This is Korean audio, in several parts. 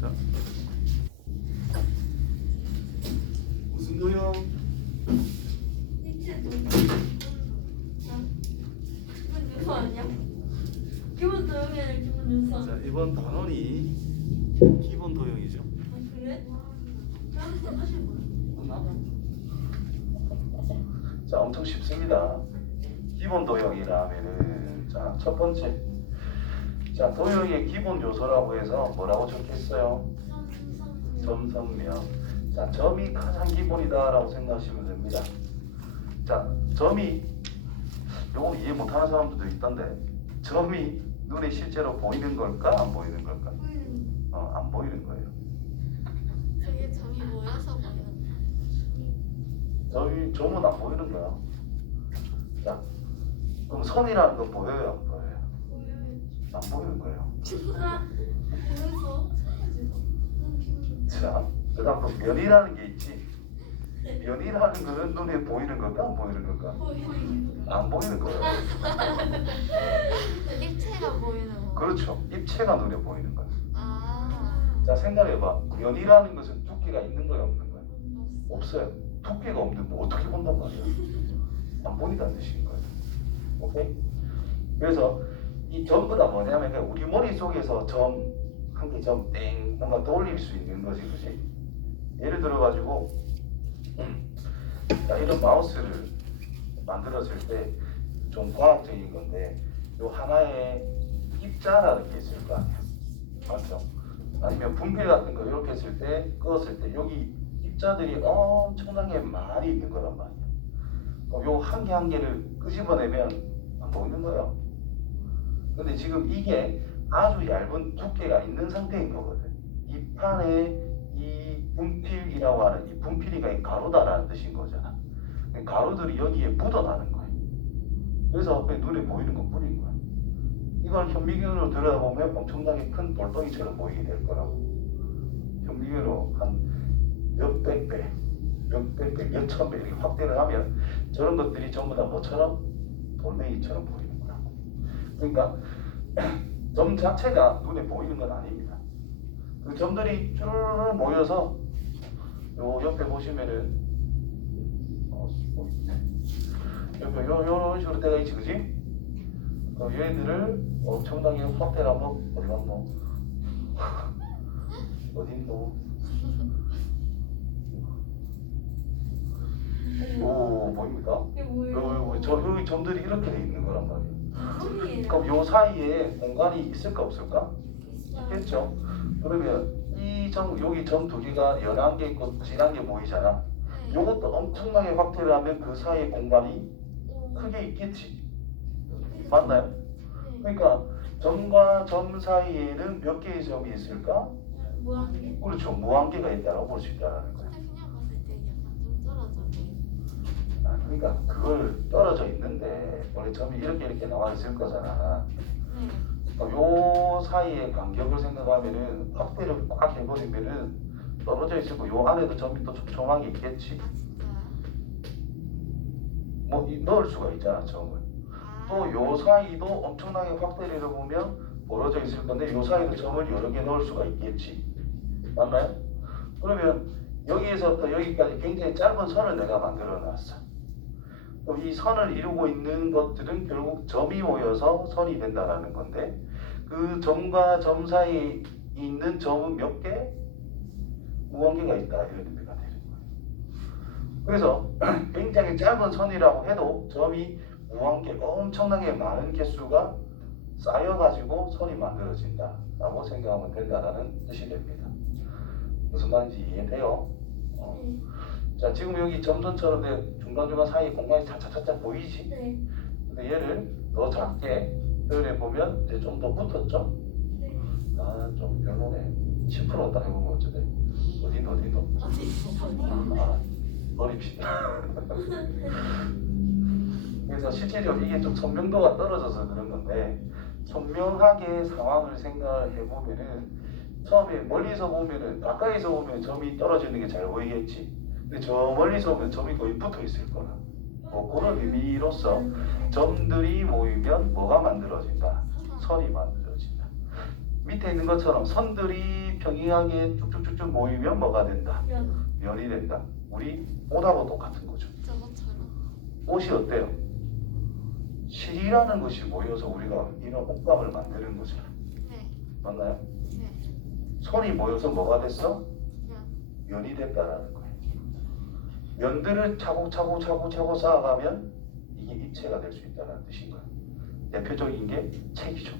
자, 무슨 도형? 일체 도형. 기본 유서 아니야? 기본 도형이 아니라 기본 유서. 자, 이번 단원이 기본 도형이죠. 아 그래? 나한테 다시 뭐야? 자, 엄청 쉽습니다. 기본 도형이라 하면은, 자, 첫 번째, 자, 도형의 기본 요소라고 해서 뭐라고 적혀있어요? 점성면. 자, 점이 가장 기본이다라고 생각하시면 됩니다. 자, 점이, 요거 이해 못하는 사람들도 있던데, 점이 눈에 실제로 보이는 걸까, 안 보이는 걸까? 안 보이는 거예요. 그게 점이 모여서 보이는 점은 안 보이는 거야. 자, 그럼 선이라는 건 보여요, 안 보여요? 안 보이는 거예요. 그래서 자, 그 다음 또 면이라는 게 있지. 면이라는 거는 눈에 보이는 걸까, 안 보이는 걸까? 안 보이는 거예요. 입체가 보이는 거. 그렇죠. 입체가 눈에 보이는 거야. 아, 자, 생각해봐. 면이라는 것은 두께가 있는 거야, 없는 거야? 없어요. 두께가 없는데 뭐 어떻게 본단 말이야? 안 보인다는 뜻인 거예요. 오케이? 그래서 이 전부 다 뭐냐면 그냥 우리 머릿속에서 점, 한 개 점, 땡, 뭔가 떠올릴 수 있는 거지, 그지? 예를 들어가지고, 자, 이런 마우스를 만들었을 때 좀 과학적인 건데, 요 하나에 입자라는 게 있을 거 아니야. 맞죠? 아니면 분필 같은 거 이렇게 했을 때, 끄었을 때, 여기 입자들이 엄청나게 많이 있는 거란 말이야. 요 한 개 한 개를 끄집어내면 안 보이는 거예요. 근데 지금 이게 아주 얇은 두께가 있는 상태인 거거든. 이 판에 이 분필이라고 하는 이 분필이가 이 가루다라는 뜻인 거잖아. 가루들이 여기에 묻어나는 거예요. 그래서 그냥 눈에 보이는 것 뿐인 거야. 이걸 현미경으로 들여다보면 엄청나게 큰 돌덩이처럼 보이게 될 거라고. 현미경으로 한 몇백 배, 몇백 배, 몇천 배 이렇게 확대를 하면 저런 것들이 전부 다 뭐처럼? 돌멩이처럼 보이는 거라고. 그러니까 점 자체가 눈에 보이는 건 아닙니다. 그 점들이 쭉 모여서 요 옆에 보시면은 옆에 요런 식으로 되어 있지, 그지? 얘들을 엄청나게 확대를 하면 어디 갔노? 어디 있노? 오, 보입니까? 이게 뭐예요? 여기 점들이 이렇게 돼 있는 거란 말이에요. 점이에요. 그럼 요 사이에 공간이 있을까 없을까? 있어요. 있겠죠. 그러면 이 점, 여기 점 두 개가 연한 게 있고 진한 게 보이잖아. 네. 요것도 엄청나게 확대를 하면 그 사이에 공간이 크게 있겠지. 맞나요? 그러니까 점과 점 사이에는 몇 개의 점이 있을까? 무한개? 그렇죠. 무한개가 있다고 볼 수 있다는 거예요. 근데 그냥 봤을 때 약간 좀 떨어져 보이는. 그러니까 그걸 떨어져 있는데 원래 점이 이렇게 나와 있을 거잖아. 네. 요 사이의 간격을 생각하면은 확대를 꽉 해버리면은 떨어져 있을 거요 안에도 점이 또 촘촘하게 있겠지. 아 진짜요? 뭐 넣을 수가 있잖아, 점을. 또 요 사이도 엄청나게 확대를 해보면 벌어져 있을 건데 요 사이도 점을 여러 개 넣을 수가 있겠지. 맞나요? 그러면 여기에서부터 여기까지 굉장히 짧은 선을 내가 만들어 놨어. 그럼 이 선을 이루고 있는 것들은 결국 점이 모여서 선이 된다라는 건데 그 점과 점 사이에 있는 점은 몇 개? 무한개가 있다, 이런 의미가 되는 거예요. 그래서 굉장히 짧은 선이라고 해도 점이 무한개, 엄청나게 많은 개수가 쌓여가지고 선이 만들어진다라고 생각하면 된다라는 뜻이 됩니다. 무슨 말인지 이해돼요? 네. 자, 지금 여기 점선처럼 중간중간 사이 공간이 차차차차 보이지? 네. 근데 얘를 더 작게 표현해 보면 이제 좀 더 붙었죠? 네. 아, 좀 별로네. 10% 딱 해보면 어쩌대? 어디노? 아, 버립시다. 그래서 실제로 이게 좀 선명도가 떨어져서 그런 건데 선명하게 상황을 생각을 해보면은 처음에 멀리서 보면은 가까이서 보면 점이 떨어지는 게 잘 보이겠지. 근데 저 멀리서 보면 점이 거의 붙어 있을 거라. 뭐 그런 의미로서 점들이 모이면 뭐가 만들어진다? 선이 만들어진다. 밑에 있는 것처럼 선들이 평이하게 쭉쭉쭉쭉 모이면 뭐가 된다? 면. 면이 된다. 우리 옷하고 똑같은 거죠. 저것처럼. 옷이 어때요? 실이라는 것이 모여서 우리가 이런 옷감을 만드는 거잖아. 네. 맞나요? 네. 손이 모여서 뭐가 됐어? 면. 면이 됐다라는 거예요. 면들을 차곡차곡 쌓아가면 이게 입체가 될 수 있다는 뜻인 거예요. 대표적인 게 책이죠.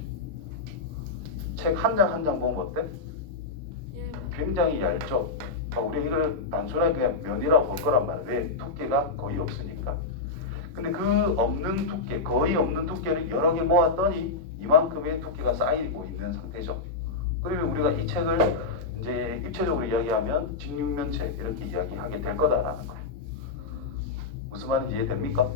책 한 장 한 장 보면 어때? 예. 굉장히 얇죠. 우리 이걸 단순하게 그냥 면이라고 볼 거란 말이에요. 왜? 두께가 거의 없으니까. 근데 그 없는 두께, 거의 없는 두께를 여러 개 모았더니 이만큼의 두께가 쌓이고 있는 상태죠. 그러면 우리가 이 책을 이제 입체적으로 이야기하면 직육면책 이렇게 이야기하게 될 거다라는 거예요. 무슨 말인지 이해됩니까?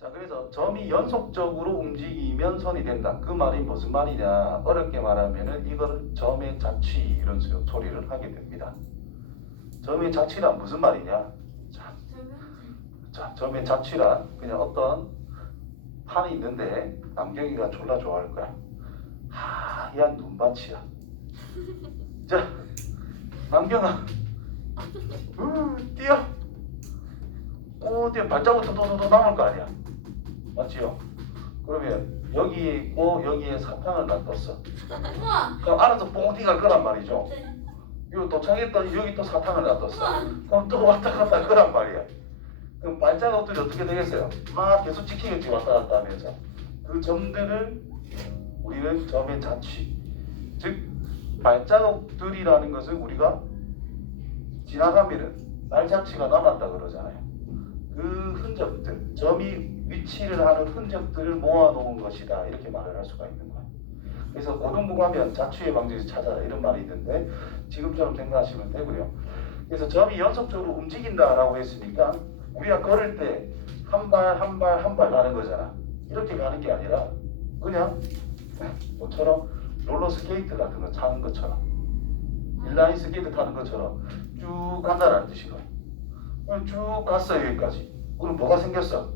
자, 그래서 점이 연속적으로 움직이면 선이 된다. 그 말이 무슨 말이냐? 어렵게 말하면은 이걸 점의 자취 이런 소리를 하게 됩니다. 점의 자취란 무슨 말이냐? 자, 점의 자취란 그냥 어떤 판이 있는데 남경이가 졸라 좋아할 거야. 하얀 눈밭이야. 자, 남경아, 뛰어. 뛰어. 발자국 도도도 남을 거 아니야. 맞지요? 그러면 여기에 있고 여기에 사탕을 놔뒀어. 우와. 그럼 알아서 뽕 뛰갈 거란 말이죠. 네. 이거 도착했더니 여기 또 사탕을 놔뒀어. 그럼 또 왔다 갔다 할 거란 말이야. 그럼 발자국들이 어떻게 되겠어요? 막 계속 찍히겠지, 왔다 갔다 하면서. 그 점들을 우리는 점의 자취, 즉 발자국들이라는 것은 우리가 지나가면은 날자취가 남았다 그러잖아요. 그 흔적들, 점이 위치를 하는 흔적들을 모아놓은 것이다 이렇게 말을 할 수가 있는 거예요. 그래서 고등부 가면 자취의 방지에서 찾아라 이런 말이 있는데 지금처럼 생각하시면 되고요. 그래서 점이 연속적으로 움직인다라고 했으니까 우리가 걸을 때 한 발 한 발 한 발 가는 거잖아. 이렇게 가는 게 아니라 그냥 뭐처럼 롤러스케이트 같은 거 타는 것처럼 인라인 스케이트 타는 것처럼 쭉 간다라는 뜻인 거예요. 쭉 갔어 여기까지. 그럼 뭐가 생겼어?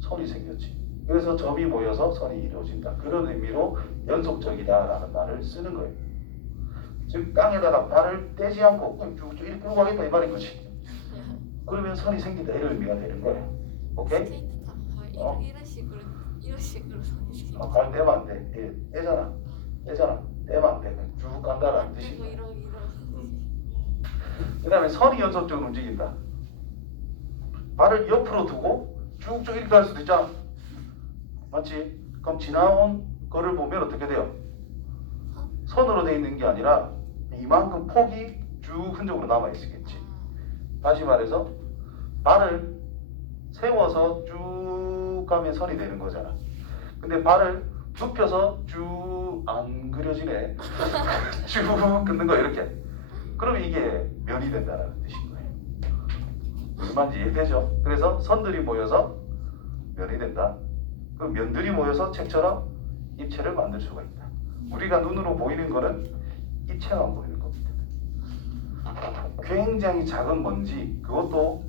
선이 생겼지. 그래서 점이 모여서 선이 이루어진다. 그런 의미로 연속적이다라는 말을 쓰는 거예요. 즉 땅에다가 발을 떼지 않고 그냥 쭉쭉 이렇게 끌고 가겠다 이 말인 거지. 그러면 선이 생긴다 이런 의미가 되는 거예요. 오케이? 스케이트 타고 이런 식으로 선이 생겨. 발 떼면 안 돼. 예, 떼잖아. 떼면 안 돼. 그냥 쭉 간다라는 뜻인 거예요. 이러. 그 다음에 선이 연속적으로 움직인다. 발을 옆으로 두고 쭉쭉 이렇게 갈 수도 있잖아. 맞지? 그럼 지나온 거를 보면 어떻게 돼요? 선으로 되어 있는 게 아니라 이만큼 폭이 쭉 흔적으로 남아있겠지. 다시 말해서 발을 세워서 쭉 가면 선이 되는 거잖아. 근데 발을 눕혀서 쭉 안 그려지네. 쭉 끊는 거 이렇게. 그러면 이게 면이 된다는 뜻인 거예요. 무슨 말인지 이해되죠? 그래서 선들이 모여서 면이 된다. 그럼 면들이 모여서 책처럼 입체를 만들 수가 있다. 우리가 눈으로 보이는 거는 입체만 보이는 겁니다. 굉장히 작은 먼지, 그것도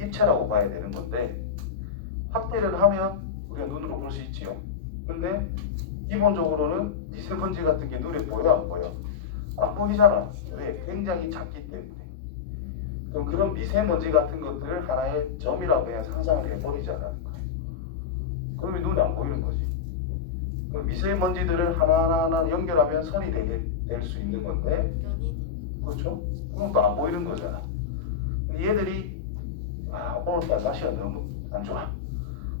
입체라고 봐야 되는 건데 확대를 하면 우리가 눈으로 볼 수 있지요. 근데 기본적으로는 미세먼지 같은 게 눈에 보여 안 보여? 안 보이잖아. 왜? 굉장히 작기 때문에. 그럼 그런 미세먼지 같은 것들을 하나의 점이라고 그냥 상상을 해버리자는 거예요. 그러면 눈에 안 보이는 거지. 그럼 미세먼지들을 하나하나 연결하면 선이 되게 될 수 있는 건데, 그렇죠? 그럼 또 안 보이는 거잖아. 얘들이 오늘따라 날씨가 너무 안 좋아.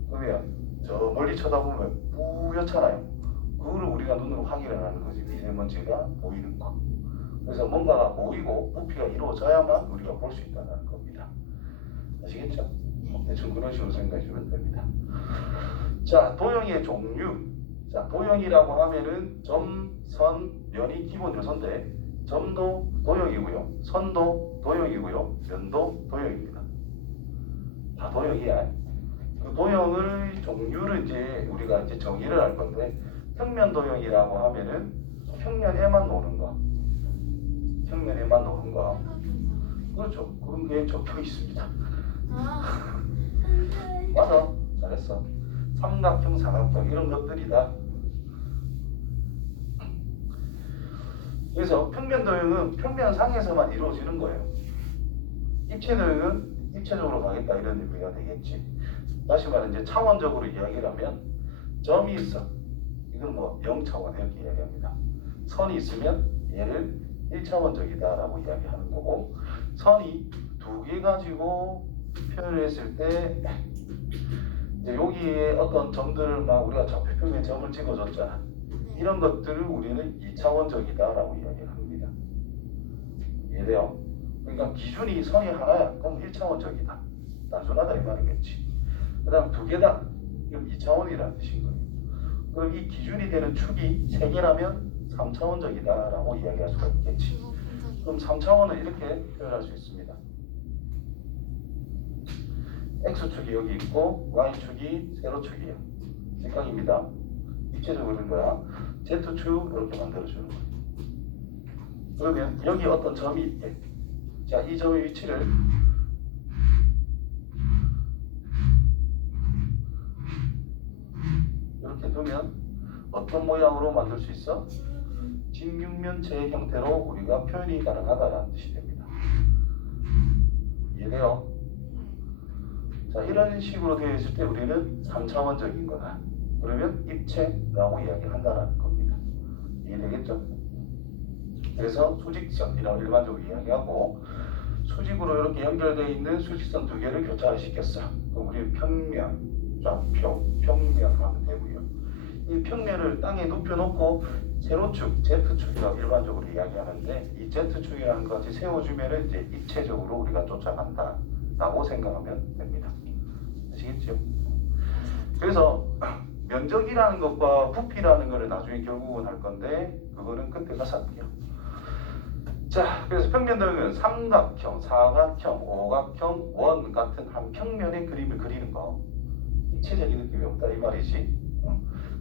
그러면 저 멀리 쳐다보면 뿌옇잖아요. 그거를 우리가 눈으로 확인을 하는 거지. 미세먼지가 보이는 거. 그래서 뭔가가 보이고 부피가 이루어져야만 우리가 볼 수 있다는 겁니다. 아시겠죠? 대충 그런 식으로 생각해 주면 됩니다. 자, 도형의 종류. 자, 도형이라고 하면은 점, 선, 면이 기본 요소인데 점도 도형이고요. 선도 도형이고요. 면도 도형입니다. 다 도형이야. 그 도형의 종류를 이제 우리가 이제 정의를 할 건데 평면 도형이라고 하면은 평면에만 노는 거. 평면에만 노는 거. 그렇죠. 그런 게 적혀 있습니다. 맞아. 잘했어. 삼각형, 사각형 이런 것들이다. 그래서 평면 도형은 평면상에서만 이루어지는 거예요. 입체 도형은 입체적으로 가겠다 이런 의미가 되겠지. 다시 말해 이제 차원적으로 이야기를 하면 점이 있어. 이건 뭐 0차원 이렇게 이야기합니다. 선이 있으면 얘를 1차원적이다라고 이야기하는 거고, 선이 두 개 가지고 표현을 했을 때 이제 여기에 어떤 점들을 막 우리가 좌표평에 점을 찍어줬잖아. 네. 이런 것들을 우리는 2차원적이다라고 이야기를 합니다. 이해돼요? 그러니까 기준이 선이 하나야. 그럼 1차원적이다. 단순하다 이 말이겠지. 그 다음 두 개다. 그럼 2차원이라는 뜻인 거예요. 그럼 이 기준이 되는 축이 3개라면 3차원적이다라고 이야기할 수가 있겠지. 그거 본 적이 그럼 3차원은 이렇게 표현할 수 있습니다. X축이 여기 있고 Y축이 세로축이에요. 직각입니다. 입체적으로 그런 거야. Z축 이렇게 만들어주는 거예요. 그러면 여기 어떤 점이 있게. 자, 이 점의 위치를 이렇게 두면 어떤 모양으로 만들 수 있어? 직육면체 형태로 우리가 표현이 가능하다는 뜻이 됩니다. 이해돼요? 자, 이런 식으로 되어 있을 때 우리는 3차원적인 거다. 그러면 입체라고 이야기한다는 겁니다. 이해되겠죠? 그래서 수직선이라고 일반적으로 이야기하고, 수직으로 이렇게 연결되어 있는 수직선 두 개를 교차를 시켰어. 그럼 우리 평면, 좌표, 평면 하면 되고요. 이 평면을 땅에 눕혀놓고 세로축, Z축이라고 일반적으로 이야기하는데, 이 Z축이라는 것이 세워주면 이제 입체적으로 우리가 쫓아간다라고 생각하면 됩니다. 아시겠죠? 그래서 면적이라는 것과 부피라는 것을 나중에 결국은 할 건데, 그거는 그때 가서 할게요. 자, 그래서 평면도형은 삼각형, 사각형, 오각형, 원 같은 한 평면의 그림을 그리는 거. 입체적인 느낌이 없다 이 말이지.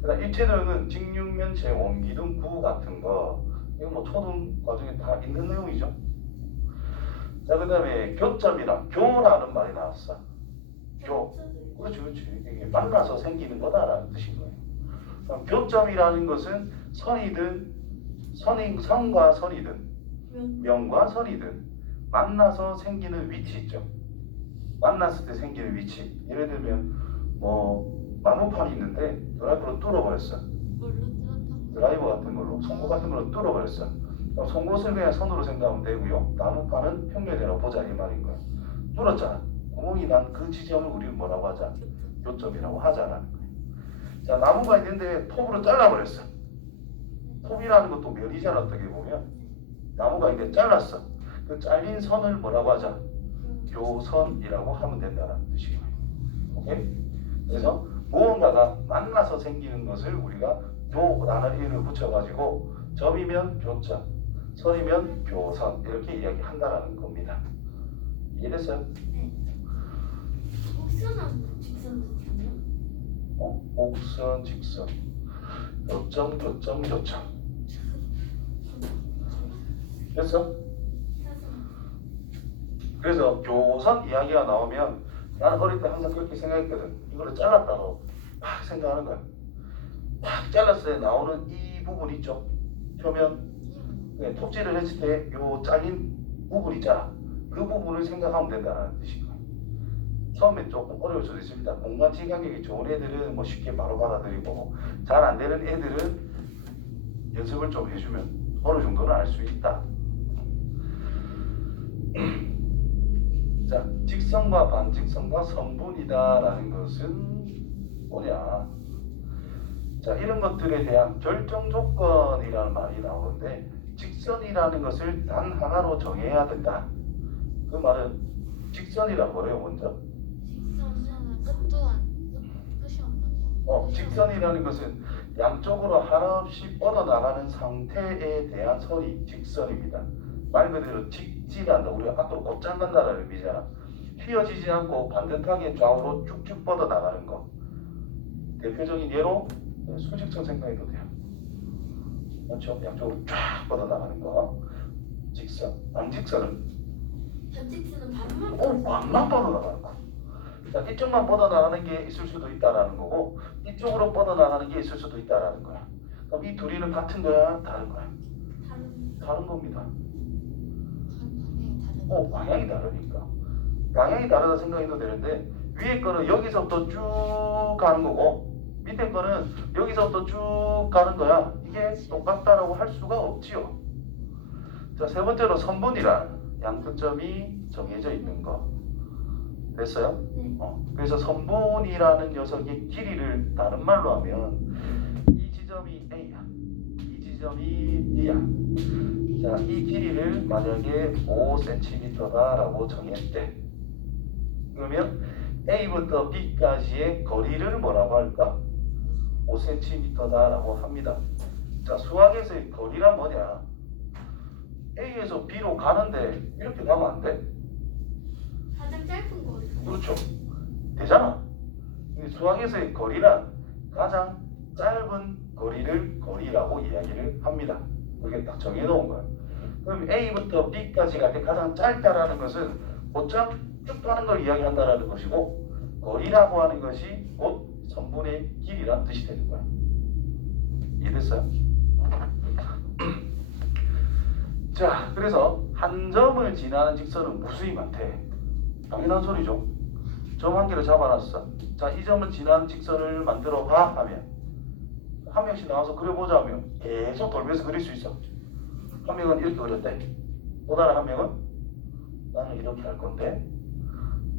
그다음 입체도형은 직육면체, 원기둥, 구 같은 거. 이건 뭐 초등 과정에 다 있는 내용이죠. 자, 그다음에 교점이랑 교라는 말이 나왔어. 교. 그렇지, 그렇지. 이게 만나서 생기는 거다라는 뜻인 거예요. 그럼 교점이라는 것은 선이든 선과 선이든 명과 선이든 만나서 생기는 위치 있죠. 만났을 때 생기는 위치. 예를 들면 뭐 나무판이 있는데 드라이버로 뚫어버렸어. 뭘로 뚫었다고? 드라이버 같은 걸로, 송곳 같은 걸로 뚫어버렸어. 그럼 송곳을 그냥 선으로 생각하면 되고요. 나무판은 평면이라고 보자 이 말인 거야. 뚫었잖아. 구멍이 난 그 지점을 우리는 뭐라고 하자? 교점이라고 하자라는 거예요. 자, 나무가 있는데 톱으로 잘라버렸어. 톱이라는 것도 면이잖아. 어떻게 보면 나무가 있는데 잘랐어. 그 잘린 선을 뭐라고 하자? 교선이라고 하면 된다는 뜻이에요. 오케이? 그래서 무언가가 만나서 생기는 것을 우리가 교라는 이름을 붙여가지고 점이면 교점, 선이면 교선 이렇게 이야기한다라는 겁니다. 이해됐어요? 네. 곡선하고 직선도 있나요? 곡선, 직선, 교점, 교점, 교점. 됐어? 그래서 교선 이야기가 나오면 나는 어릴 때 항상 그렇게 생각했거든. 이거를 잘랐다고 막 생각하는 거야. 막 잘랐을 때 나오는 이 부분 있죠? 표면 네, 톱질을 했을 때 요 잘린 부분 있잖아. 그 부분을 생각하면 된다는 뜻인 거예요. 처음에 조금 어려울 수도 있습니다. 공간 지각력이 좋은 애들은 뭐 쉽게 바로 받아들이고 잘 안 되는 애들은 연습을 좀 해주면 어느 정도는 알 수 있다. 자, 직선과 반직선과 선분이다라는 것은 뭐냐? 자, 이런 것들에 대한 결정 조건이라는 말이 나오는데, 직선이라는 것을 단 하나로 정해야 된다. 그 말은 직선이란 뭐예요, 먼저? 직선은 끝도 끝이 없는 거. 직선이라는 것은 양쪽으로 한없이 뻗어나가는 상태에 대한 선이 직선입니다. 말 그대로 직진한다. 우리가 앞으로 곧장 간다라는 의미잖아. 휘어지지 않고 반듯하게 좌우로 쭉쭉 뻗어나가는 거. 대표적인 예로 수직선 생각해도 돼요. 그렇죠? 양쪽으로 쫙 뻗어나가는 거. 직선. 반직선은 반직선은 반만 반만 뻗어나가는 거. 자, 이쪽만 뻗어나가는 게 있을 수도 있다라는 거고, 이쪽으로 뻗어나가는 게 있을 수도 있다라는 거야. 그럼 이 둘이는 같은 거야, 다른 거야? 다른 다른 겁니다. 방향이 다르네. 방향이 다르니까. 방향이 다르다 생각해도 되는데 위에 거는 여기서부터 쭉 가는 거고 밑에 거는 여기서부터 쭉 가는 거야. 이게 똑같다라고 할 수가 없지요. 자, 세 번째로 선분이란 양끝점이 정해져 있는 거. 됐어요? 네. 그래서 선분이라는 녀석의 길이를 다른 말로 하면 이 지점이 A야. 이 지점이 B야. 자, 이 길이를 만약에 5cm다라고 정했대. 그러면 A부터 B까지의 거리를 뭐라고 할까? 5cm다라고 합니다. 자, 수학에서의 거리란 뭐냐? A에서 B로 가는데 이렇게 가면 안 돼? 가장 짧은 거리. 그렇죠. 되잖아. 이 수학에서의 거리란 가장 짧은 거리를 거리라고 이야기를 합니다. 그게 딱 정해놓은 거야. 그럼 A부터 B까지 갈 때 가장 짧다라는 것은 곧장 쭉 가는 걸 이야기한다라는 것이고 거리라고 하는 것이 곧 선분의 길이란 뜻이 되는 거야. 이해됐어요? 자, 그래서 한 점을 지나는 직선은 무수히 많대. 당연한 소리죠. 점 한 개를 잡아놨어. 자, 이 점을 지나는 직선을 만들어 봐 하면 한 명씩 나와서 그려보자 하면 계속 돌면서 그릴 수 있어. 한 명은 이렇게 그렸대. 또 다른 한 명은 나는 이렇게 할 건데,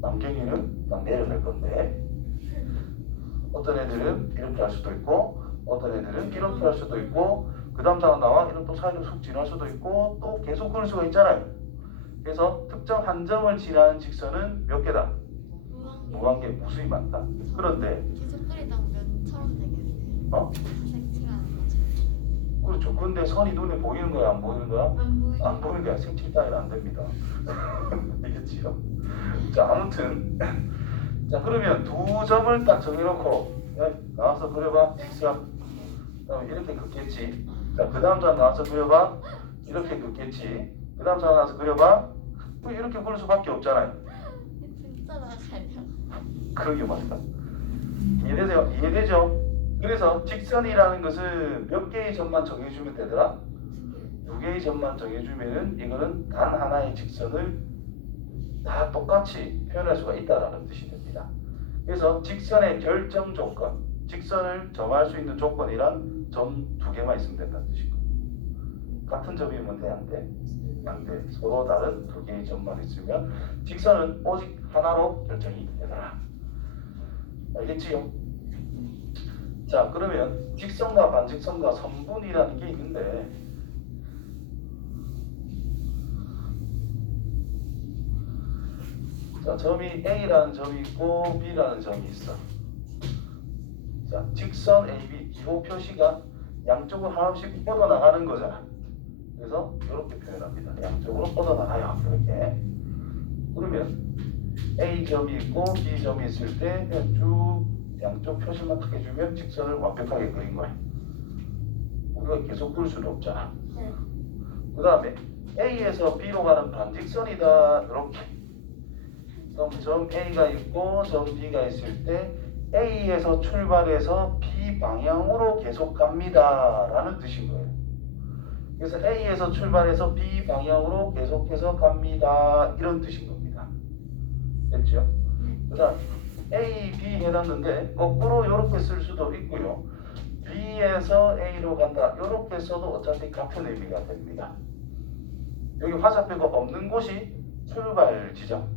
남경이는 난 내려갈 건데, 어떤 애들은 이렇게 할 수도 있고 어떤 애들은 이렇게 할 수도 있고 그 다음 사람 나와 이런 또 사이로 쑥 지날 수도 있고 또 계속 그릴 수가 있잖아요. 그래서 특정 한 점을 지나는 직선은 몇 개다? 무한개, 무수히 많다. 그런데 계속 그리다 보면 면처럼 되겠네요. 색칠하는 것처럼. 그렇죠. 근데 선이 눈에 보이는 거야, 안 보이는 거야? 안 보이죠. 안 보이는 거야. 색칠 따위는 안 됩니다. 알겠지요? 자, 아무튼 자, 그러면 두 점을 딱 정해놓고 나와서 그려봐. 직선. 그럼 이렇게 긋겠지. 자, 그 다음 사람 나와서 그려봐. 이렇게 긋겠지. 그 다음 사람 나와서 그려봐. 뭐 이렇게 그릴 수밖에 없잖아요. 진짜 나 잘려. 그러게 말이다. 이해되세요? 이해되죠? 그래서 직선이라는 것은 몇 개의 점만 정해주면 되더라? 두 개의 점만 정해주면은 이거는 단 하나의 직선을 다 똑같이 표현할 수가 있다라는 뜻이 됩니다. 그래서 직선의 결정 조건, 직선을 정할 수 있는 조건이란 점 두 개만 있으면 된다는 뜻이고, 같은 점이면 돼, 안 돼? 안 돼. 서로 다른 두 개의 점만 있으면 직선은 오직 하나로 결정이 되더라. 알겠지요? 자, 그러면 직선과 반직선과 선분이라는 게 있는데 자, 점이 A라는 점이 있고 B라는 점이 있어. 자, 직선 AB, 기호 표시가 양쪽으로 하나씩 뻗어나가는 거잖아. 그래서 이렇게 표현합니다. 양쪽으로 뻗어나가요. 이렇게. 그러면 A점이 있고 B점이 있을 때 그냥 쭉 양쪽 표시만 딱 해주면 직선을 완벽하게 그린 거야. 우리가 계속 그릴 수는 없잖아. 네. 그 다음에 A에서 B로 가는 반직선이다. 이렇게. 그럼 점 A가 있고 점 B가 있을 때 A에서 출발해서 B 방향으로 계속 갑니다 라는 뜻인 거예요. 그래서 A에서 출발해서 B 방향으로 계속해서 갑니다 이런 뜻인 겁니다. 됐죠? 그 다음 A, B 해놨는데 거꾸로 이렇게 쓸 수도 있고요. B에서 A로 간다 이렇게 써도 어차피 같은 의미가 됩니다. 여기 화살표가 없는 곳이 출발 지점,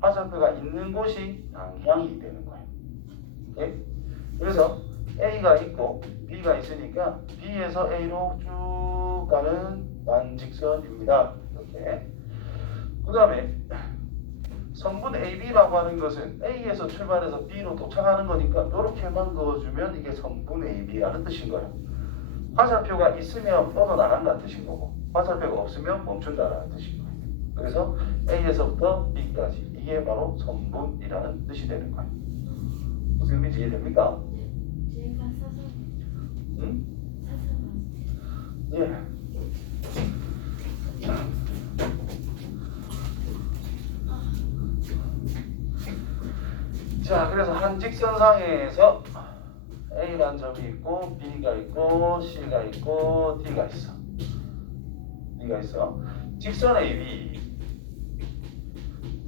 화살표가 있는 곳이 방향이 되는 거예요. 오케이? 그래서 A가 있고 B가 있으니까 B에서 A로 쭉 가는 반직선입니다. 이렇게. 그 다음에 선분 AB라고 하는 것은 A에서 출발해서 B로 도착하는 거니까 이렇게만 그어주면 이게 선분 AB라는 뜻인 거예요. 화살표가 있으면 뻗어나간다는 뜻인 거고 화살표가 없으면 멈춘다는 뜻인 거예요. 그래서 A에서부터 B까지 이게 바로 선분이라는 뜻이 되는 거예요. 무슨 의미인지 이해됩니까? 제가 사서 응? 사서 예. 자, 그래서 한 직선상에서 A라는 점이 있고 B가 있고 C가 있고 D가 있어. B가 있어. 직선 AB.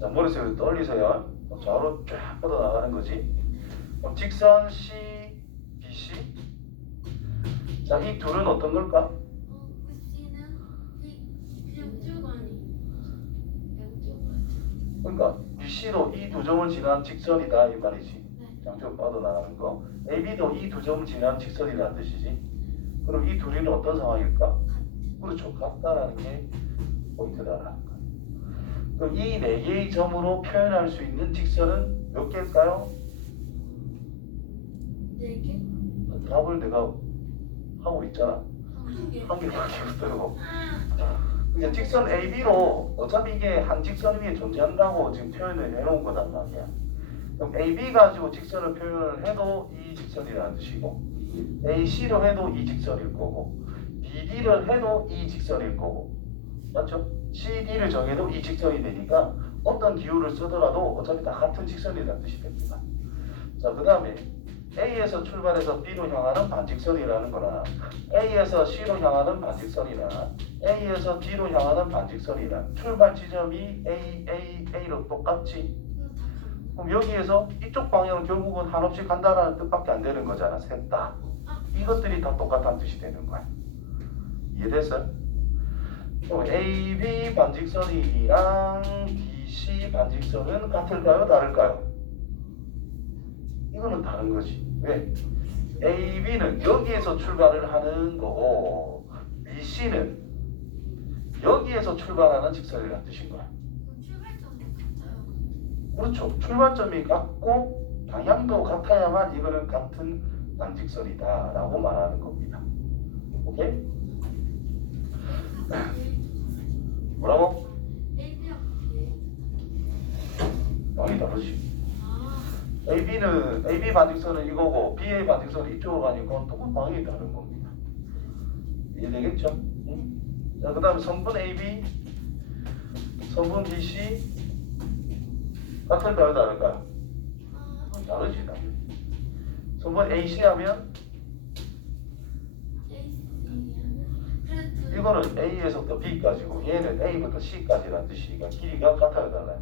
자, 머릿속에 떠올리세요. 좌우로 쫙 뻗어나가는 거지. 그럼 직선 C, BC. 자, 이 둘은 어떤 걸까? 그 C는 양주관이. 양주관. 그러니까 BC도 이 두 점을 지난 직선이다 이 말이지. 네. 양쪽으로 뻗어나가는 거. AB도 이 두 점을 지난 직선이라는 뜻이지. 그럼 이 둘이는 어떤 상황일까? 그렇죠. 같다라는 게 포인트다라는 거예요. 그럼 이 네 개의 점으로 표현할 수 있는 직선은 몇 개일까요? 4개? 답을 내가 하고 있잖아. 1개. 한 개밖에 없어요. 그러니까 직선 AB로 어차피 이게 한 직선 위에 존재한다고 지금 표현을 해놓은 거단 말이야. 그럼 AB 가지고 직선을 표현을 해도 이 직선이라는 뜻이고, AC로 해도 이 직선일 거고, BD를 해도 이 직선일 거고, 맞죠? CD를 정해도 이 직선이 되니까 어떤 기호를 쓰더라도 어차피 다 같은 직선이라는 뜻이 됩니다. 자, 그 다음에 A에서 출발해서 B로 향하는 반직선이라는 거나 A에서 C로 향하는 반직선이나 A에서 D로 향하는 반직선이나 출발 지점이 A로 똑같지. 그럼 여기에서 이쪽 방향은 결국은 한없이 간다라는 뜻밖에 안 되는 거잖아. 셋 다. 이것들이 다 똑같다는 뜻이 되는 거야. 이해됐어요? 그럼 AB 반직선이랑 BC 반직선은 같을까요? 다를까요? 이거는 다른 거지. 왜? AB는 여기에서 출발을 하는 거고 BC는 여기에서 출발하는 직선이라는 뜻인 거야. 출발점이 같아요. 그렇죠. 출발점이 같고 방향도 같아야만 이거는 같은 반직선이다 라고 말하는 겁니다. 오케이? 뭐라고? A랑 B. 방이 다르지. 아, AB 반직선은 이거고 B의 반직선은 이쪽으로 가니까 또 방이 다른 겁니다. 이해되겠죠? 응? 자, 그 다음에 성분 AB, 성분 BC 같을까요? 다를까요? 다르지. 당연히. 성분 AC 하면 그래도 이거는 A에서부터 B까지고 얘는 A부터 C까지라는 뜻이니까 길이가 같아요? 달라요?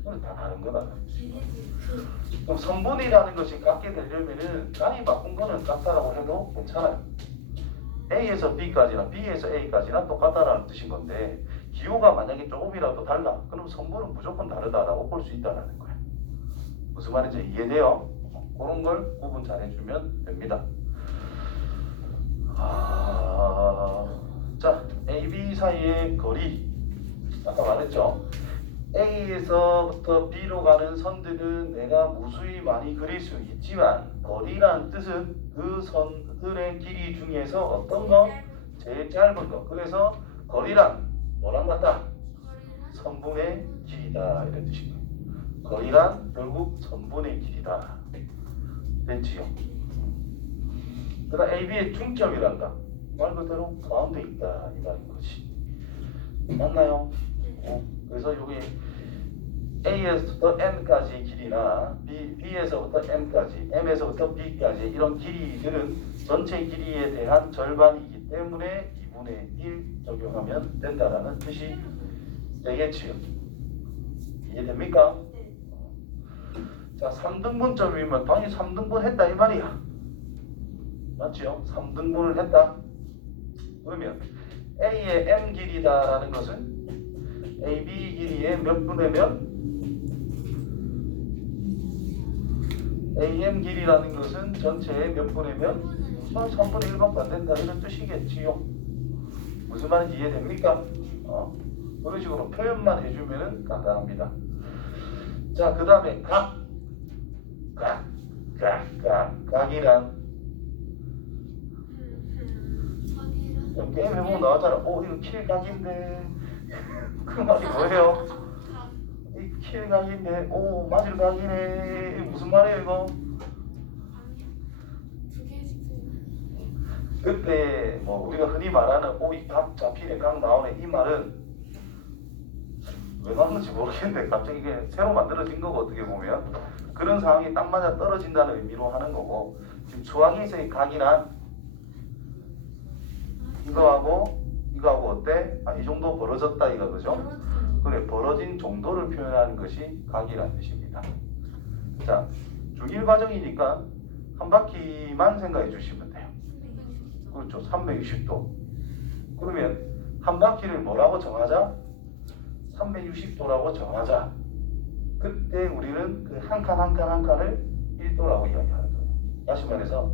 이건 다 다른 거다. 그럼 성분이라는 것이 같게 되려면은 단위 바꾼 거는 같다라고 해도 괜찮아요. A에서 B까지나 B에서 A까지나 똑같다라는 뜻인 건데 기호가 만약에 조금이라도 달라 그럼 성분은 무조건 다르다라고 볼 수 있다는 거야. 무슨 말인지 이해돼요? 그런 걸 구분 잘 해주면 됩니다. 자, AB 사이의 거리 아까 말했죠? A에서부터 B로 가는 선들은 내가 무수히 많이 그릴 수 있지만 거리란 뜻은 그 선들의 길이 중에서 어떤 거? 제일 짧은 거. 그래서 거리란 뭐랑 같다? 선분의 길이다 이런 뜻입니다. 거리란 결국 선분의 길이다. 됐지요? 그다음 AB의 중점이란다. 말 그대로 가운데 있다 이 말인 거지. 맞나요? 그래서 여기 A에서부터 M까지의 길이나 B에서부터 M까지, M에서부터 B까지 이런 길이들은 전체 길이에 대한 절반이기 때문에 2분의 1 적용하면 된다라는 뜻이 되겠지요. 이해됩니까? 네. 자, 3등분점이면 당연히 3등분 했다 이 말이야. 맞죠? 3등분을 했다. 그러면 A의 M 길이다라는 것은 AB 길이의 몇 분의 몇? AM 길이라는 것은 전체의 몇 분의 몇? 3분의 1밖에 안 된다 이런 뜻이겠지요. 무슨 말인지 이해됩니까? 그런 식으로 표현만 해주면 간단합니다. 자, 그 다음에 각이란 게임 해보면 나왔잖아. 이거 킬각인데 그 말이 뭐예요? 이 킬각인데 맞을 각이네. 이게 무슨 말이에요 이거? 그때 뭐 우리가 흔히 말하는 이 각 잡히네 각 나오네 이 말은 왜 나왔는지 모르겠는데 갑자기 이게 새로 만들어진 거고 어떻게 보면 그런 상황이 딱 맞아 떨어진다는 의미로 하는 거고 지금 수학에서의 각이란 이거하고 이거하고 어때? 이 정도 벌어졌다 이거 그죠? 그래, 벌어진 정도를 표현하는 것이 각이라는 뜻입니다. 자, 중일 과정이니까 한 바퀴만 생각해 주시면 돼요. 그렇죠, 360도. 그러면 한 바퀴를 뭐라고 정하자? 360도라고 정하자. 그때 우리는 그 한 칸 한 칸 한 칸을 1도라고 이야기하는 거예요. 다시 말해서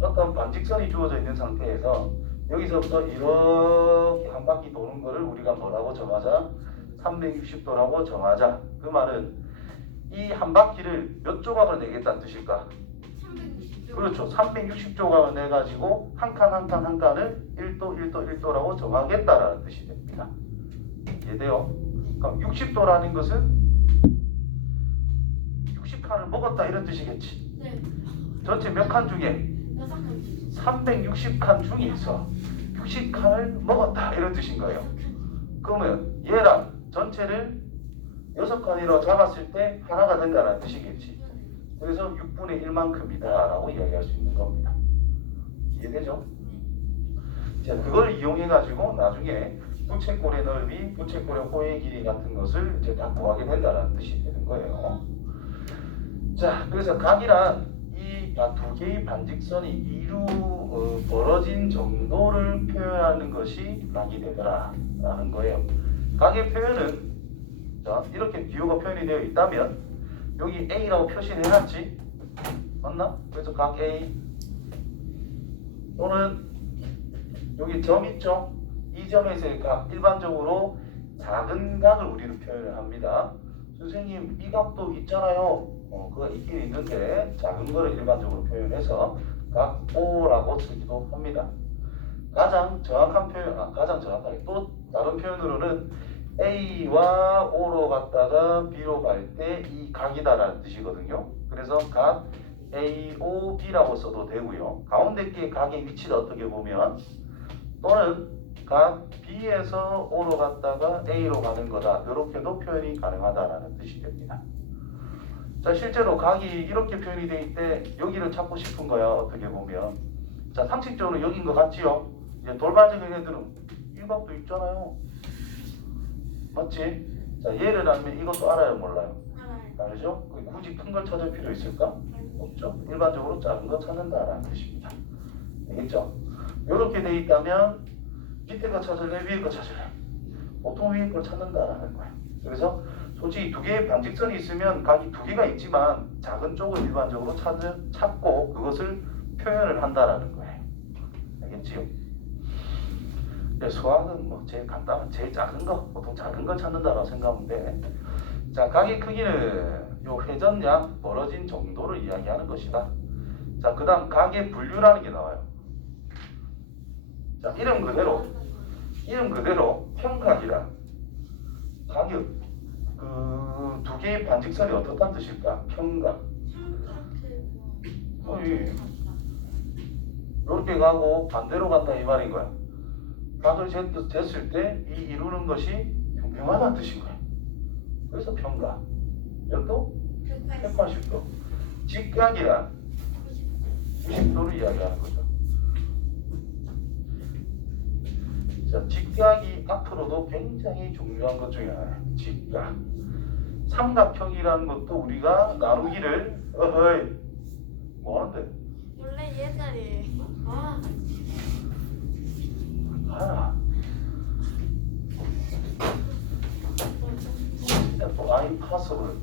어떤 반직선이 주어져 있는 상태에서 여기서부터 이렇게 한 바퀴 도는 거를 우리가 뭐라고 정하자? 360도라고 정하자. 그 말은 이 한 바퀴를 몇 조각을 내겠다는 뜻일까? 360조. 그렇죠. 360조각을 내가지고 한 칸 한 칸 한 칸을 1도 1도 1도라고 정하겠다라는 뜻이 됩니다. 이해돼요? 그럼 60도라는 것은 60칸을 먹었다 이런 뜻이겠지. 네. 전체 몇 칸 중에? 6칸. 360칸 중에서 60칸을 먹었다 이런 뜻인 거예요. 그러면 얘랑 전체를 6칸이라고 잡았을 때 하나가 된다는 뜻이겠지. 그래서 6분의 1만큼이다 라고 이야기할 수 있는 겁니다. 이해되죠? 자, 그걸 이용해 가지고 나중에 부채꼴의 넓이, 부채꼴의 호의 길이 같은 것을 이제 다 구하게 된다는 뜻이 되는 거예요. 자, 그래서 각이란 이 두 개의 반직선이 벌어진 정도를 표현하는 것이 각이 되더라 라는 거예요. 각의 표현은 자, 이렇게 기호가 표현이 되어 있다면 여기 A라고 표시를 해놨지? 맞나? 그래서 각 A 또는 여기 점 있죠? 이 점에서의 각, 일반적으로 작은 각을 우리는 표현을 합니다. 선생님 이 각도 있잖아요. 그거 있긴 있는데 작은 거를 일반적으로 표현해서 각 O라고 쓰기도 합니다. 가장 정확한 표현, 가장 정확하게 또 다른 표현으로는 A와 O로 갔다가 B로 갈 때 이 각이다라는 뜻이거든요. 그래서 각 AOB라고 써도 되고요. 가운데 게 각의 위치를 어떻게 보면 또는 각 B에서 O로 갔다가 A로 가는 거다. 이렇게도 표현이 가능하다라는 뜻이 됩니다. 자, 실제로 각이 이렇게 표현이 돼 있대 여기를 찾고 싶은 거야. 어떻게 보면 자, 상식적으로 여긴 것 같지요? 이제 돌발적인 애들은 이 각도 있잖아요. 맞지? 자, 얘를 알면 이것도 알아요, 몰라요? 알아요. 알죠? 굳이 큰 걸 찾을 필요 있을까? 없죠? 일반적으로 작은 거 찾는다라는 뜻입니다. 되겠죠? 이렇게 돼 있다면 밑에 거 찾을래? 위에 거 찾을래? 보통 위에 걸 찾는다라는 거예요. 그래서 솔직히 두 개의 반직선이 있으면 각이 두 개가 있지만 작은 쪽을 일반적으로 찾고 그것을 표현을 한다라는 거예요. 알겠지요? 수학은 뭐 제일 간단한 제일 작은 거 보통 작은 걸 찾는다라고 생각하면 돼. 자, 각의 크기는 요 회전량 벌어진 정도를 이야기하는 것이다. 자, 그 다음 각의 분류라는 게 나와요. 자, 이름 그대로 평각이라 각이 그 두 개의 반직선이 어떻다는 뜻일까? 평각. 이렇게 가고 반대로 간다 이 말인 거야. 각을 쟀을 때 이 이루는 것이 평평하다는 뜻인 거야. 그래서 평각. 몇 도? 180도. 직각이란 90도를 이야기하는 거죠. 자, 직각이 앞으로도 굉장히 중요한 것 중에 하나예요. 직각. 삼각형이라는 것도 우리가 나누기를 어허이 뭐 하는데? 원래 얘 자리에 하나. 진짜 또 impossible.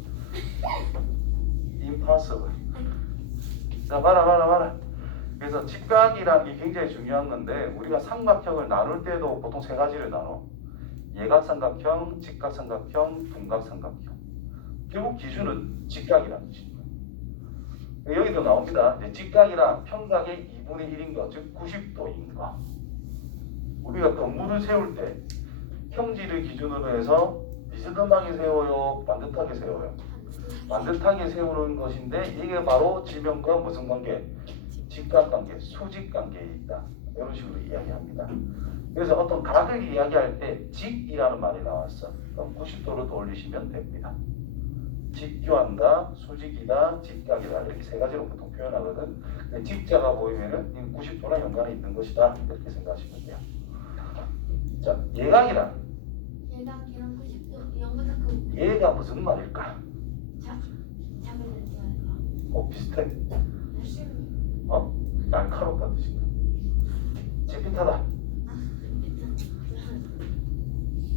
자, 봐라. 그래서 직각이라는 게 굉장히 중요한 건데 우리가 삼각형을 나눌 때도 보통 세 가지를 나눠. 예각삼각형, 직각삼각형, 둔각삼각형. 결국 기준은 직각이라는 뜻입니다. 여기도 나옵니다. 이제 직각이란 평각의 2분의 1인 것, 즉 90도인 것. 우리가 건물을 세울 때 평지를 기준으로 해서 비스듬하게 세워요, 반듯하게 세워요? 반듯하게 세우는 것인데 이게 바로 지면과 무슨 관계? 직각관계, 수직관계에 있다. 이런 식으로 이야기합니다. 그래서 어떤 각을 이야기할 때 직이라는 말이 나왔어. 그럼 90도로 돌리시면 됩니다. 직교한다, 수직이다, 직각이다 이렇게 세 가지로 보통 표현하거든. 직자가 보이면은 90도랑 연관이 있는 것이다 이렇게 생각하시면 돼요. 자, 예각이란 얘가 기랑 90도 0보다 그 얘가 무슨 말일까? 작은 데잖아요. 비슷해. 열심히 날카롭다는 뜻인가? 찌릿하다,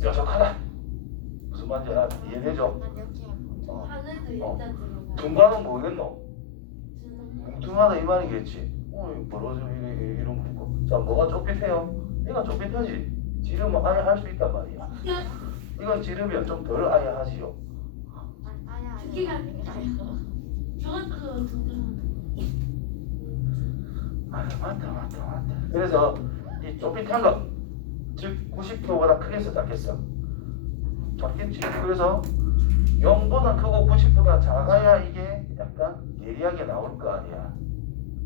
뾰족하다. 무슨 말인지 이해되죠? 난 여기에 보자. 하늘도 일단 들어가. 둥가는 뭐겠노? 뭉뚱하다 이 말이겠지. 벌어져 이런 거. 자, 뭐가 좁깃해요? 얘가 좁깃하지. 지르면 아예 할 수 있단 말이야. 이건 지르면 좀 덜 아예 하지요. 아야. 두 개가 아니라요. 저것도 둥근. 맞다. 그래서 이 좁깃한 것, 즉 90도보다 크겠어, 작겠어? 작겠지. 그래서 0보다 크고 90보다 작아야 이게 약간 예리하게 나올 거 아니야.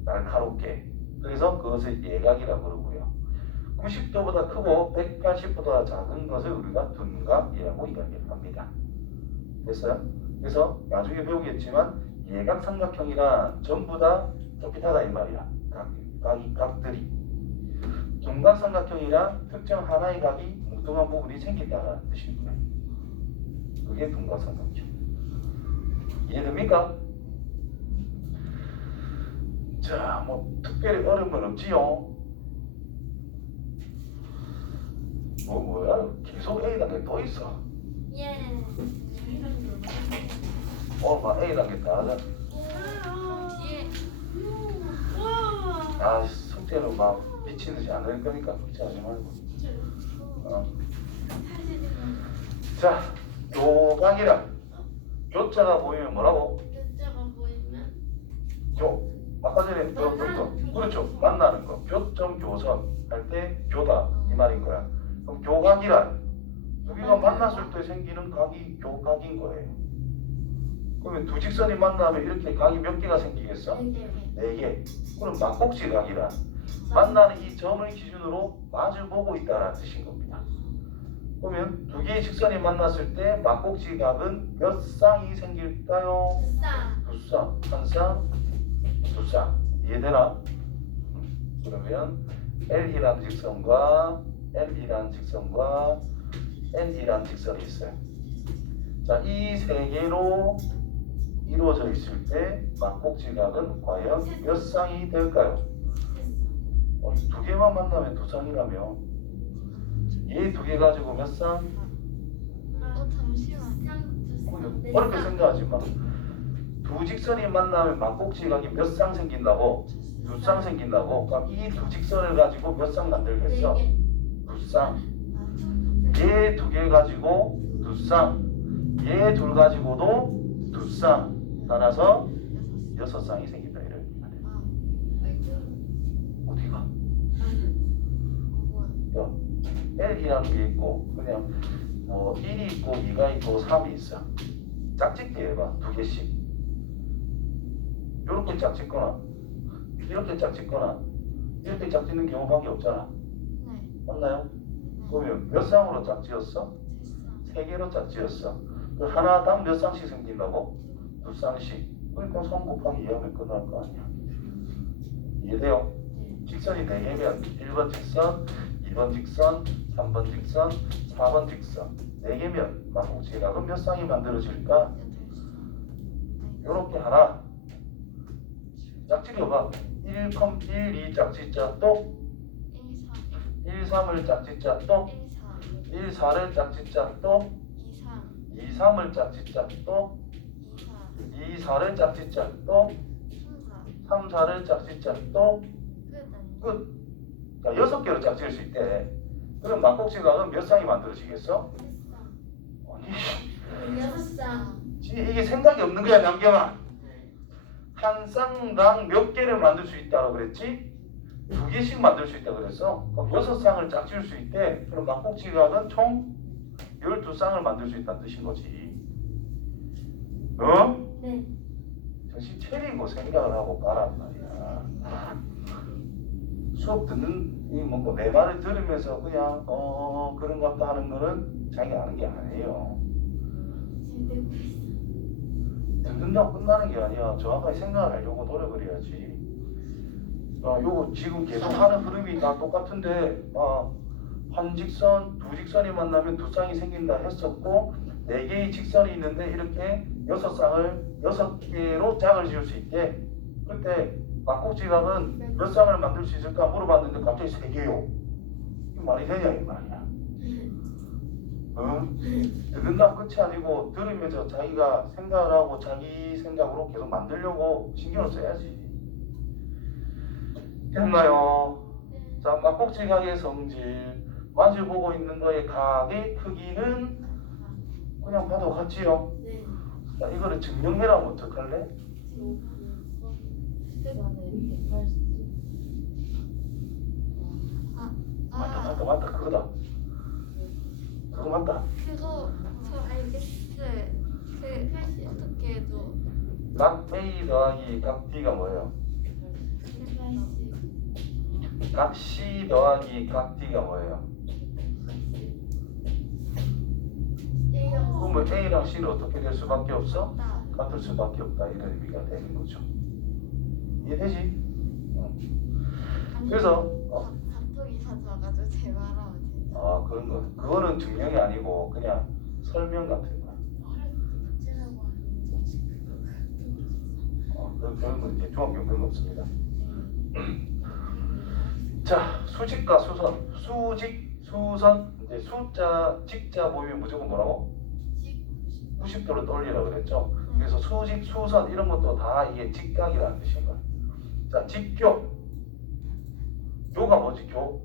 날카롭게. 그래서 그것을 예각이라고 그러고요. 90도보다 크고 180보다 작은 것을 우리가 둔각이라고 이야기를 합니다. 됐어요? 그래서 나중에 배우겠지만 예각삼각형이란 전부 다 좁깃하다 이 말이야. 각들이. 둔각삼각형이란 특정 하나의 각이 뭉뚱한 부분이 생긴다는 뜻입니다. 그게 둔각삼각형. 이해됩니까? 자, 뭐 특별히 어려움은 없지요. 뭐야? 계속 A 단계 또 있어. 예. 막 A 단계 다 하자. 뒤에. 숙제는 막 미친 듯이 안 할 거니까 걱정하지 말고. 자, 교각이란 교자가 보이면 뭐라고? 글자가 보이면 아까 전에 배웠던 거. 그렇죠. 만나는 거. 교점 교선 할 때 교다 이 말인 거야. 그럼 교각이란 우리가 만났을 때 생기는 각이 교각인 거예요. 그러면 두 직선이 만나면 이렇게 각이 몇 개가 생기겠어? 4개. 그럼 막곡지각이란 만나는 이 점을 기준으로 마주 보고 있다는 뜻인 겁니다. 그러면 두 개의 직선이 만났을 때 막곡지각은 몇 쌍이 생길까요? 두 쌍. 한 쌍, 두 쌍. 이해되나? 그러면 L이라는 직선과 L이라는 직선과 N이라는 직선이 있어요. 자, 이 세 개로 이루어져 있을 때 막곡지각은 과연 몇 쌍이 될까요? 두 개만 만나면 두 쌍이라며. 얘 두 개 가지고 몇 쌍? 잠시만. 어렵게 생각하지 마. 두 직선이 만나면 막곡지각이 몇 쌍 생긴다고? 두 쌍 생긴다고? 그럼 이 두 직선을 가지고 몇 쌍 만들겠어? 두 쌍. 얘 두 개 가지고 두 쌍. 얘 둘 가지고도 두 쌍. 따라서 6쌍이 생긴다 이런 얘기네. 어디가? L이라는 게 있고 그냥 1이 있고 2가 있고 3이 있어. 짝짓기 해봐. 두 개씩. 이렇게 짝짓거나 이렇게 짝짓거나 이렇게 짝짓는 경우밖에 없잖아. 맞나요? 그러면 몇 쌍으로 짝지었어? 3개로 짝지었어. 그 하나당 몇 쌍씩 생긴다고? 두 쌍씩. 그러니까 3 곱하기 2하면 끝날 거 아니야. 이해돼요? 직선이 4개면 1번 직선, 2번 직선, 3번 직선, 4번 직선 4개면 막곡지각은 몇 쌍이 만들어질까? 요렇게 하나 짝짓어봐. 1, 2 짝짓자 또 1, 3을 짝짓자 또 1, 4를 짝짓자 또 2, 3을 짝짓자 또 2, 4를 짝짓자 또 3, 4를 짝짓자 또 끝. 그러니까 6개로 짝질 수 있대. 그럼 막곡지각은 몇 쌍이 만들어지겠어? 아니 6쌍. 이게 생각이 없는 거야, 남경아. 한 쌍당 몇 개를 만들 수 있다고 그랬지? 2개씩 만들 수 있다고 그랬어. 그럼 6쌍을 짝질 수 있대. 그럼 막곡지각은 총 12쌍을 만들 수 있다는 뜻인 거지. 어? 네. 정신 차리고 생각을 하고 가란 말이야. 수업 듣는 내 말을 들으면서 그냥 그런 것 같다 하는 거는 자기가 아는 게 아니에요. 듣는다고 끝나는 게 아니야. 정확하게 생각을 하려고 노력을 해야지. 요거 지금 계속 하는 흐름이 다 똑같은데 한 직선, 두 직선이 만나면 두 쌍이 생긴다 했었고, 네 개의 직선이 있는데 이렇게 여섯 쌍을 여섯 개로 짝을 지을 수 있게. 그때 막국지각은 몇 쌍을 만들 수 있을까 물어봤는데 갑자기 세 개요. 이게 말이 되냐 이 말이야. 응? 듣는다 끝이 아니고 들으면서 자기가 생각을 하고 자기 생각으로 계속 만들려고 신경을 써야지. 됐나요? 자, 막국지각의 성질 마주보고 있는 거의 각의 크기는 그냥 봐도 같지요? 네. 자, 이거를 증명해라면 어떡할래? 맞다 그거다. 그거 맞다. 그거 저 알겠어요. 그 어떻게 해도 각 A 더하기 각 D가 뭐예요? 각 C 더하기 각 D가 뭐예요? 그러면 A랑 C는 어떻게 될 수밖에 없어? 같을 수밖에 없다 이런 의미가 되는 거죠. 이해되지? 그래서 단톡이 찾아와가지고 제 말하면 되죠. 아 그런 거 그거는 증명이 아니고 그냥 설명 같은 거야. 그런 거 이제 중학교 그런 거 없습니다. 자, 수직과 수선, 수직, 수선 이제 수자, 직자 보이면 무조건 뭐라고? 90도로 돌리라고 그랬죠. 그래서 수직, 수선 이런 것도 다 이게 직각이라는 뜻인 거야. 자, 직교. 교가 뭐지? 교?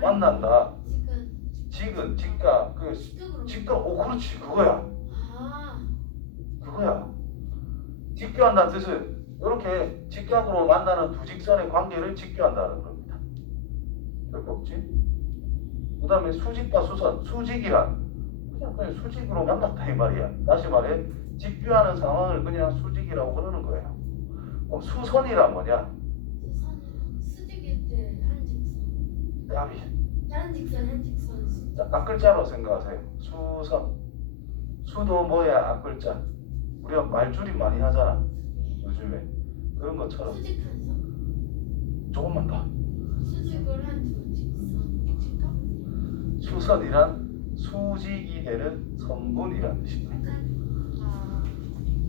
만난다. 직은 직각. 그 직각. 오, 그렇지. 그거야. 그거야. 직교한다는 뜻은 이렇게 직각으로 만나는 두 직선의 관계를 직교한다는 겁니다. 별거 없지? 그 다음에 수직과 수선. 수직이란 그냥 수직으로 만났다 이 말이야. 다시 말해 직교하는 상황을 그냥 수직이라고 그러는 거예요. 그럼 수선이란 뭐냐? 수직일 때 한 직선. 야비. 다른 직선 한 직선. 자, 앞글자로 생각하세요. 수선. 수도 뭐야? 앞글자. 우리가 말줄임 많이 하잖아. 요즘에. 그런 것처럼. 수직 한 선. 조금만 더. 수직을 한 두 직선. 직각? 수선이란 수직이 되는 성분이라는 뜻입니다.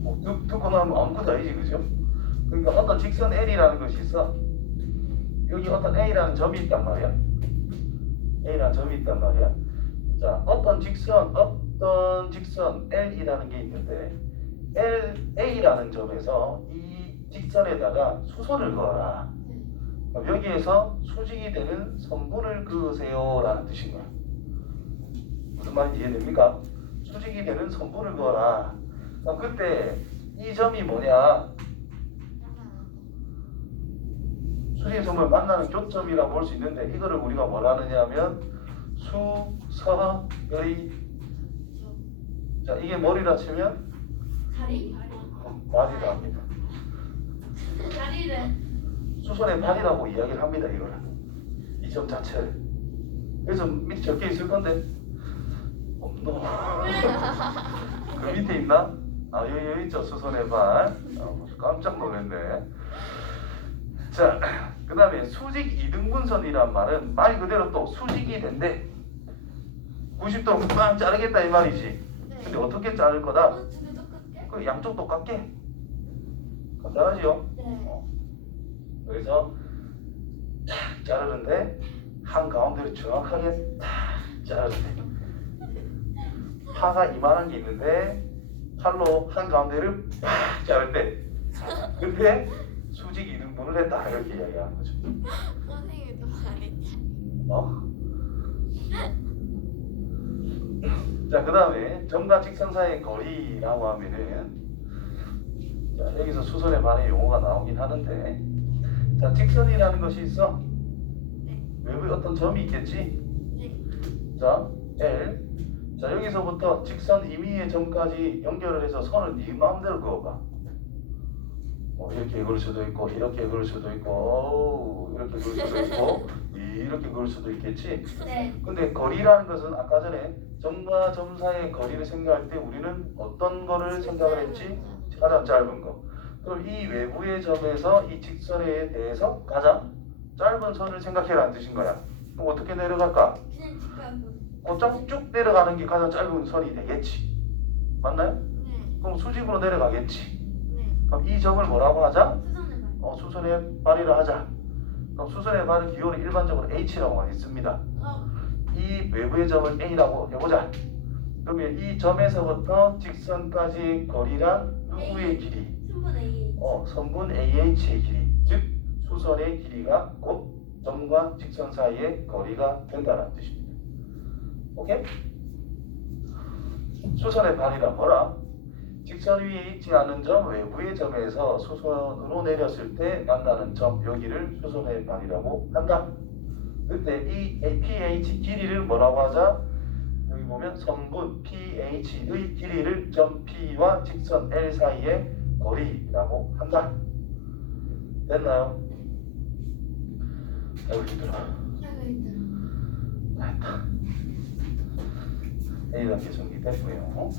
뭐, 듣고 나면 아무것도 아니지, 그죠? 그러니까 어떤 직선 L이라는 것이 있어. 여기 어떤 A라는 점이 있단 말이야. A라는 점이 있단 말이야. 자, 어떤 직선 L이라는 게 있는데 A라는 점에서 이 직선에다가 수선을 그어라. 그럼 여기에서 수직이 되는 성분을 그으세요 라는 뜻인 거야. 무슨 말인지 이해됩니까? 수직이 되는 성분을 그어라. 그럼 그때 이 점이 뭐냐? 수직의 점을 만나는 교점이라고 볼 수 있는데 이거를 우리가 뭐라 하느냐면 수서의 자 이게 머리라 치면 다리? 발이라 합니다. 다리를. 수선의 발이라고 이야기를 합니다. 이거를 이 점 자체를. 그래서 밑에 적혀 있을 건데 없노. 그 밑에 있나? 아 여기 있죠. 수선의 발. 깜짝 놀랐네. 자, 그 다음에 수직 이등분선이란 말은 말 그대로 또 수직이 된대. 90도 빵 자르겠다 이 말이지. 근데 어떻게 자를 거다? 두개 똑같게? 그 양쪽 똑같게. 간단하지요? 네. 그래서 탁 자르는데 한 가운데로 정확하게 탁 자르는데 파가 이만한 게 있는데 팔로 한 가운데를 팍 자를 때 그때 수직 이등분을 했다 이렇게 이야기하는 거죠. 선생님도 말했지. 자, 그 다음에 점과 직선 사이의 거리라고 하면은 자, 여기서 수선의 반의 용어가 나오긴 하는데 자, 직선이라는 것이 있어. 외부에 어떤 점이 있겠지? 자, L. 자, 여기서부터 직선 임의의 점까지 연결을 해서 선을 네 마음대로 그어봐. 이렇게 그을 수도 있고 이렇게 그을 수도 있고 이렇게 그을 수도 있고 이렇게 그을 수도 있겠지. 네. 근데 거리라는 것은 아까 전에 점과 점 사이의 거리를 생각할 때 우리는 어떤 거를 생각을 했지? 가장 짧은 거. 그럼 이 외부의 점에서 이 직선에 대해서 가장 짧은 선을 생각해라는 뜻인 거야. 그럼 어떻게 내려갈까? 그냥 집 가서. 곧장 쭉 내려가는 게 가장 짧은 선이 되겠지. 맞나요? 네. 그럼 수직으로 내려가겠지. 네. 그럼 이 점을 뭐라고 하자? 수선을 봐. 수선의 발이라 하자. 그럼 수선의 발의 기호는 일반적으로 H라고 하겠습니다. 이 외부의 점을 A라고 해보자. 그러면 이 점에서부터 직선까지의 거리란 누구의 길이? 승분 A. 선분 AH의 길이. 즉 수선의 길이가 곧 점과 직선 사이의 거리가 된다는 뜻입니다. 오케이? 수선의 발이란 뭐라? 직선 위에 있지 않은 점 외부의 점에서 수선으로 내렸을 때 만나는 점 여기를 수선의 발이라고 한다. 그때 이 PH 길이를 뭐라고 하자? 여기 보면 선분 PH의 길이를 점 P와 직선 L 사이의 거리라고 한다. 됐나요? 아이고 힘들어. 됐다. A단계 정리됐고요.